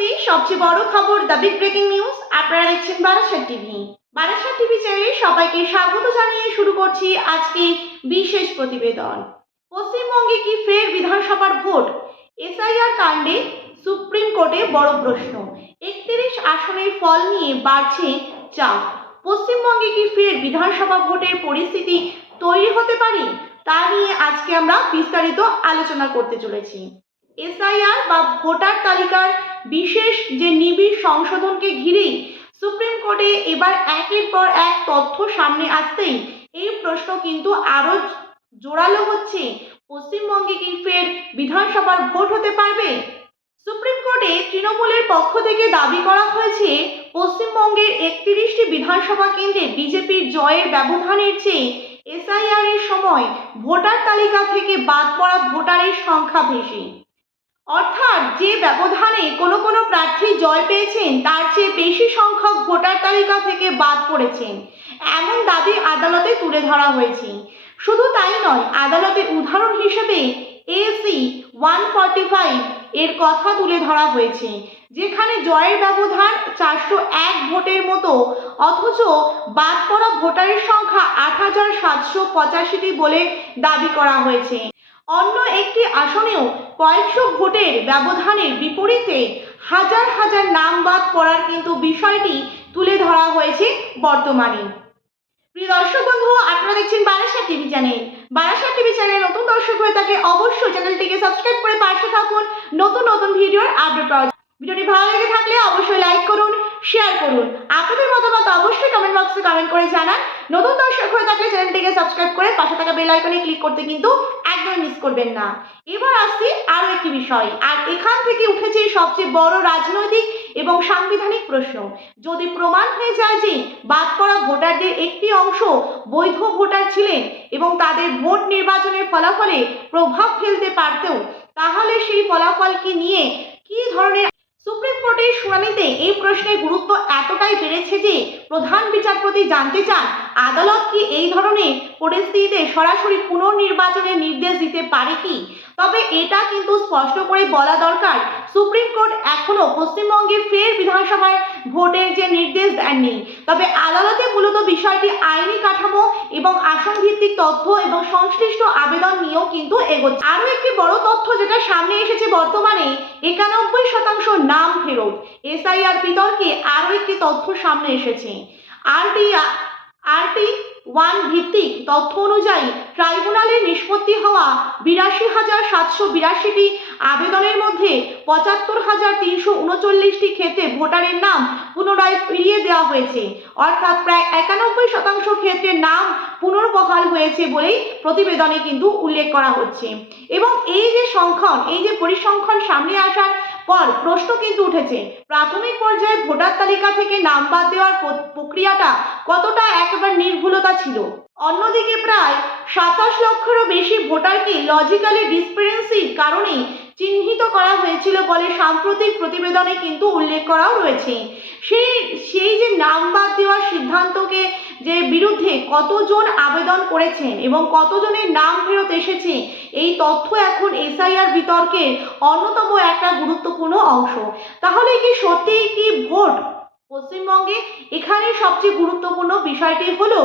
মুহূর্তে সবচেয়ে বড় খবর, দ্য বিগ ব্রেকিং নিউজ। আপনারা দেখছেন বারাসাত টিভি। বারাসাত টিভি চ্যানেলে সবাইকে স্বাগত জানিয়ে শুরু করছি আজকে বিশেষ প্রতিবেদন। পশ্চিমবঙ্গে কি ফের বিধানসভার ভোট? এসআইআর কাণ্ডে সুপ্রিম কোর্টে বড় প্রশ্ন। 31 আসনের ফল নিয়ে বাড়ছে চাপ। পশ্চিমবঙ্গে কি ফের বিধানসভা ভোটের পরিস্থিতি তৈরি হতে পারে, তা নিয়ে আজকে আমরা বিস্তারিত আলোচনা করতে চলেছি। এসআইআর বা ভোটার তালিকার বিশেষ যে নিবিড় সংশোধনকে ঘিরেই সুপ্রিম কোর্টে এবার একের পর এক তথ্য সামনে আসতেই এই প্রশ্ন কিন্তু আরো জোরালো হচ্ছে, পশ্চিমবঙ্গে কি ফের বিধানসভার ভোট হতে পারবে? সুপ্রিম কোর্টে তৃণমূলের পক্ষ থেকে দাবি করা হয়েছে, পশ্চিমবঙ্গের 31টি বিধানসভা কেন্দ্রে বিজেপির জয়ের ব্যবধানের চেয়ে এসআইআর এর সময় ভোটার তালিকা থেকে বাদ পড়া ভোটারের সংখ্যা বেশি। অর্থাৎ যে ব্যবধানে কোনো প্রার্থী জয় পেয়েছেন তার চেয়ে বেশি সংখ্যক ভোটার তালিকা থেকে বাদ পড়েছেন, এমন দাবি আদালতে তুলে ধরা হয়েছে। শুধু তাই নয়, আদালতে উদাহরণ হিসেবে এসি 145 এর কথা তুলে ধরা হয়েছে, যেখানে জয়ের ব্যবধান 401 ভোটের মতো, অথচ বাদ পড়া ভোটারের সংখ্যা 8785টি বলে দাবি করা হয়েছে। অন্য একটি আসনেও কয়েকশো ভোটের ব্যবধানের বিপরীতে হাজার হাজার নাম বাদ পড়ার কিন্তু বিষয়টি তুলে ধরা হয়েছে বর্তমানে। প্রিয় দর্শক বন্ধু, আপনারা দেখছেন Barasat TV channel. Barasat TV চ্যানেলে নতুন দর্শক হয়ে থাকলে অবশ্যই চ্যানেলটিকে সাবস্ক্রাইব করে পাশে থাকুন নতুন ভিডিওর আপডেট পাওয়ার জন্য। ভিডিওটি ভালো লেগে থাকলে অবশ্যই লাইক করুন, শেয়ার করুন, আপনাদের মতামত অবশ্যই কমেন্ট বক্সে কমেন্ট করে জানান। নতুন দর্শক হয়ে থাকলে চ্যানেলটিকে সাবস্ক্রাইব করে পাশে থাকা বেল আইকনে ক্লিক করতে কিন্তু একদম মিস করবেন না। এবার আসছি আরো একটি বিষয়, আর এখান থেকে উঠেছে সবচেয়ে বড় রাজনৈতিক এবং সাংবিধানিক প্রশ্ন। যদি প্রমাণ হয়ে যায় যে বাদ পড়া ভোটারদের একটি অংশ বৈধ ভোটার ছিলেন এবং তাদের ভোট নির্বাচনের ফলাফলে প্রভাব ফেলতে পারতেও, তাহলে সেই ফলাফলকে নিয়ে কি ধরনের সুপ্রিম কোর্টের শুনানিতে এই প্রশ্নের গুরুত্ব এতটাই বেড়েছে যে প্রধান বিচারপতি জানতে চান, আদালত কি এই ধরনের পরিস্থিতিতে সরাসরি পুনর্নির্বাচনের নির্দেশ দিতে পারে কি? তবে এটা কিন্তু স্পষ্ট করে বলা দরকার, সুপ্রিম কোর্ট এখনো পশ্চিমবঙ্গে ফের বিধানসভার ভোটের যে নির্দেশ দেননি। তবে আদালতে মূলত বিষয়টি আইনি কাঠামো এবং আসন ভিত্তিক তথ্য এবং সংশ্লিষ্ট আবেদন নিয়েও কিন্তু এগোচ্ছে। আরো একটি বড় তথ্য যেটা সামনে এসেছে বর্তমানে, 91% নাম ফেরত। এসআইআর বিতর্কে আরো একটি তথ্য সামনে এসেছে। RT1 ভিত্তিক তথ্য অনুযায়ী ট্রাইব্যুনালে নিষ্পত্তি হওয়া 82,782টি আবেদনের মধ্যে 75,339টি ক্ষেত্রে ভোটারের নাম পুনরায় ফিরিয়ে দেওয়া হয়েছে, অর্থাৎ প্রায় 91% ক্ষেত্রে নাম পুনর্বহাল হয়েছে বলেই প্রতিবেদনে কিন্তু উল্লেখ করা হচ্ছে। এবং এই যে পরিসংখ্যান সামনে আসার পর প্রশ্ন কিন্তু উঠেছে, প্রাথমিক পর্যায়ে ভোটার তালিকা থেকে নাম বাদ দেওয়ার প্রক্রিয়াটা কতটা একেবারে নির্ভুলতা ছিল। অন্যদিকে প্রায় 27 লক্ষেরও বেশি ভোটারকে লজিক্যালি ডিসক্রিপেন্সির কারণে চিহ্নিত করা হয়েছিল বলে সাম্প্রতিক প্রতিবেদনে কিন্তু উল্লেখ করাও রয়েছে। সেই যে নাম বাদ দেওয়ার সিদ্ধান্তকে যে বিরুদ্ধে কতজন আবেদন করেছেন এবং কতজনের নাম ফেরত এসেছে, এই তথ্য এখন এসআইআর বিতর্কের অন্যতম একটা গুরুত্বপূর্ণ অংশ। তাহলে কি সত্যিই কি ভোট পশ্চিমবঙ্গে? এখানে সবচেয়ে গুরুত্বপূর্ণ বিষয়টি হলো,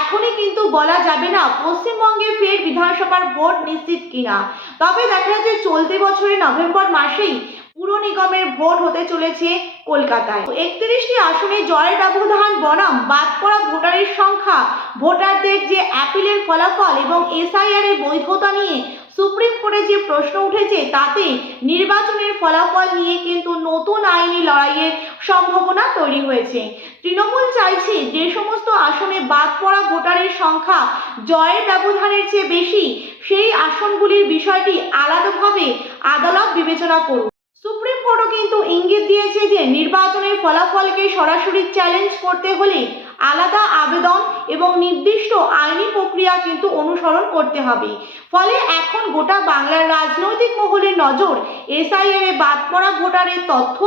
এখনই কিন্তু বলা যাবে না পশ্চিমবঙ্গে ফের বিধানসভার ভোট নিশ্চিত কিনা। তবে দেখা যাচ্ছে চলতি বছরের নভেম্বর মাসেই পুর নিগমের ভোট হতে চলেছে কলকাতায়। 31টি আসনে জয়ের ব্যবধান বনাম বাদ পড়া ভোটারের সংখ্যা, ভোটারদের যে অ্যাপিলের ফলাফল এবং এসআইআর এর বৈধতা নিয়ে সুপ্রিম কোর্টে যে প্রশ্ন উঠেছে, তাতে নির্বাচনের ফলাফল নিয়ে কিন্তু নতুন আইনি লড়াইয়ের সম্ভাবনা তৈরি হয়েছে। তৃণমূল চাইছে যে সমস্ত আসনে বাদ পড়া ভোটারের সংখ্যা জয়ের ব্যবধানের চেয়ে বেশি, সেই আসনগুলির বিষয়টি আলাদাভাবে আদালত বিবেচনা করুন। সুপ্রিম কোর্টও কিন্তু ইঙ্গিত দিয়েছে যে নির্বাচনের ফলাফলকে সরাসরি চ্যালেঞ্জ করতে হলে আলাদা আবেদন এবং নির্দিষ্ট আইনি প্রক্রিয়া কিন্তু অনুসরণ করতে হবে। ফলে এখন গোটা বাংলার রাজনৈতিক মহলের নজর এসআইআর এ বাদ পড়া ভোটারের তথ্য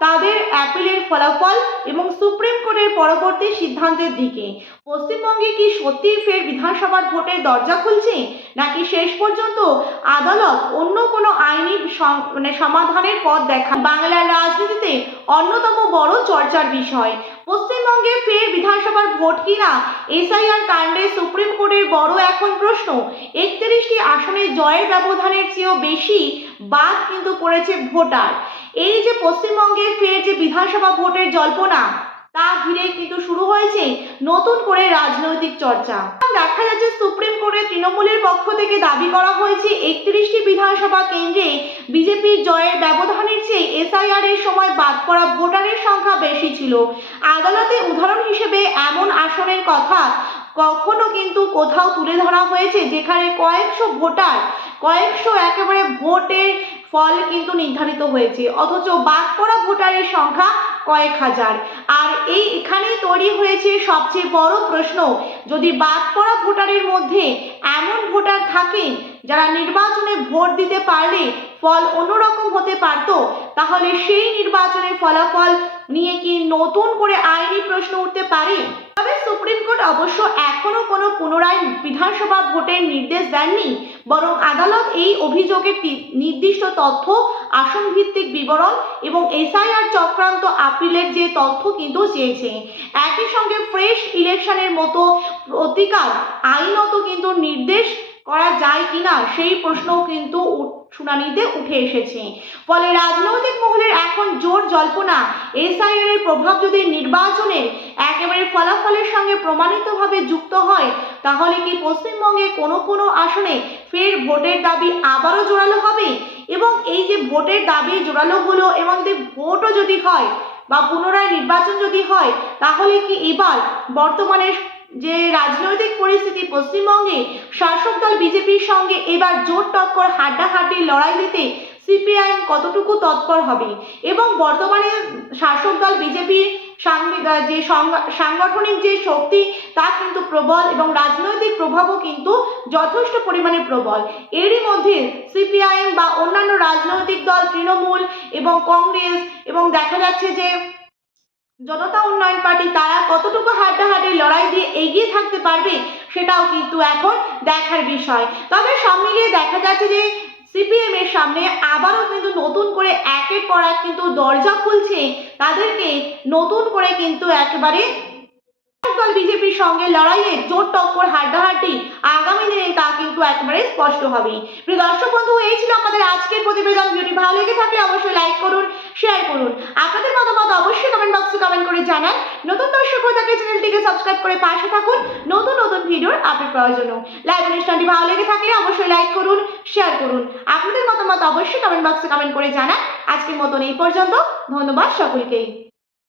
তাদের অ্যাপিলের ফলাফল এবং সুপ্রিম কোর্টের পরবর্তী সিদ্ধান্তের দিকে। পশ্চিমবঙ্গে কি সত্যিই ফের বিধানসভার ভোটের দরজা খুলছে, নাকি শেষ পর্যন্ত আদালত অন্য কোনো আইনি সমাধানের পথ দেখায়? বাংলার রাজনীতিতে অন্যতম বড় চর্চার বিষয় পশ্চিমবঙ্গে ফের বিধানসভার ভোট কিনা এসআইআর কাণ্ডে সুপ্রিম কোর্টের বড় এখন প্রশ্ন। 31টি আসনে জয়ের ব্যবধানের চেয়েও বেশি বাদ কিন্তু পড়েছে ভোটার। এই যে পশ্চিমবঙ্গে ফের যে বিধানসভা ভোটের জল্পনা, তা ঘিরে কিন্তু শুরু হয়েছে নতুন করে রাজনৈতিক চর্চা। দেখা যাচ্ছে সুপ্রিম কোর্টে তৃণমূলের পক্ষ থেকে দাবি করা হয়েছে 31টি বিধানসভা কেন্দ্রে বিজেপির জয়ের ব্যবধানের চেয়ে এসআইআর এর সময় বাদ পড়া ভোটারের সংখ্যা বেশি ছিল। আদালতে উদাহরণ হিসেবে এমন আসনের কথা কখনো কিন্তু কোথাও তুলে ধরা হয়েছে যেখানে কয়েকশো একেবারে ভোটের ফল কিন্তু নির্ধারিত হয়েছে, অথচ বাদ পড়া ভোটারের সংখ্যা কয়েক হাজার। আর এখানেই তৈরি হয়েছে সবচেয়ে বড় প্রশ্ন, যদি বাদ পড়া ভোটারের মধ্যে এমন ভোটার থাকেন যারা নির্বাচনে ভোট দিতে পারলে ফল অন্যরকম হতে পারত, তাহলে সেই নির্বাচনের ফলাফল নিয়ে কি নতুন করে আইনি প্রশ্ন উঠতে পারে? তবে সুপ্রিম কোর্ট অবশ্য এখনো কোনো পুনরায় বিধানসভা ভোটের নির্দেশ দেননি, বরং আদালত এই অভিযোগের নির্দিষ্ট তথ্য, আসন ভিত্তিক বিবরণ এবং এসআইআর চক্রান্ত আপিলের যে তথ্য কিন্তু চেয়েছে। একই সঙ্গে ফ্রেশ ইলেকশনের মতো প্রতিকার আইনত কিন্তু নির্দেশ করা যায় কিনা সেই প্রশ্নও কিন্তু শুনানিতে উঠে এসেছে। ফলে রাজনৈতিক মহলের এখন জোর জল্পনা, এসআইআর এর প্রভাব যদি নির্বাচনের একেবারে ফলাফলের সঙ্গে প্রমাণিতভাবে যুক্ত হয়, তাহলে কি পশ্চিমবঙ্গে কোনো আসনে ফের ভোটের দাবি আবারও জোরালো হবে? এবং এই যে ভোটের দাবি জোরালো হলো এবং যদি ভোটও যদি হয় বা পুনরায় নির্বাচন যদি হয়, তাহলে কি এবার বর্তমানে যে রাজনৈতিক পরিস্থিতি পশ্চিমবঙ্গে শাসক দল বিজেপির সঙ্গে এবার জোর টক্কর হাড্ডাহাড্ডি লড়াই দিতে সিপিআইএম কতটুকু তৎপর হবে? এবং বর্তমানে শাসক দল বিজেপির যে সাংগঠনিক যে শক্তি তা কিন্তু প্রবল এবং রাজনৈতিক প্রভাবও কিন্তু যথেষ্ট পরিমাণে প্রবল। এরই মধ্যে সিপিআইএম বা অন্যান্য রাজনৈতিক দল তৃণমূল এবং কংগ্রেস এবং দেখা যাচ্ছে যে জনতা উন্নয়ন পার্টি, তারা কতটুকু হাড্ডাহাড্ডি লড়াই দিয়ে এগিয়ে থাকতে পারবে সেটাও কিন্তু এখন দেখার বিষয়। তবে সব মিলিয়ে দেখা যাচ্ছে যে সিপিএম এর সামনে আবারও কিন্তু নতুন করে একের পর এক কিন্তু দরজা খুলছে, তাদেরকে নতুন করে কিন্তু একেবারে দল বিজেপির সঙ্গে লড়াইয়ে জোর টক্কর হাড্ডাহাড্ডি আগামী দিনে তা কিন্তু একেবারে স্পষ্ট হবে। প্রিয় দর্শক বন্ধু, এই ছিল আমাদের আজকের প্রতিবেদন। ভিডিওটি ভালো লেগে থাকলে অবশ্যই লাইক করুন, শেয়ার করুন। আপনাদের মতামত অবশ্যই কমেন্ট বক্সে কমেন্ট করে জানান। নতুন দর্শক হয়ে থাকলে চ্যানেলটিকে সাবস্ক্রাইব করে পাশে থাকুন নতুন ভিডিওর আপডেট পাওয়ার জন্য। লাইভ অনুষ্ঠানটি ভালো লেগে থাকলে অবশ্যই লাইক করুন, শেয়ার করুন। আপনাদের মতামত অবশ্যই কমেন্ট বক্সে কমেন্ট করে জানান। আজকের মতন এই পর্যন্ত। ধন্যবাদ সকলকেই।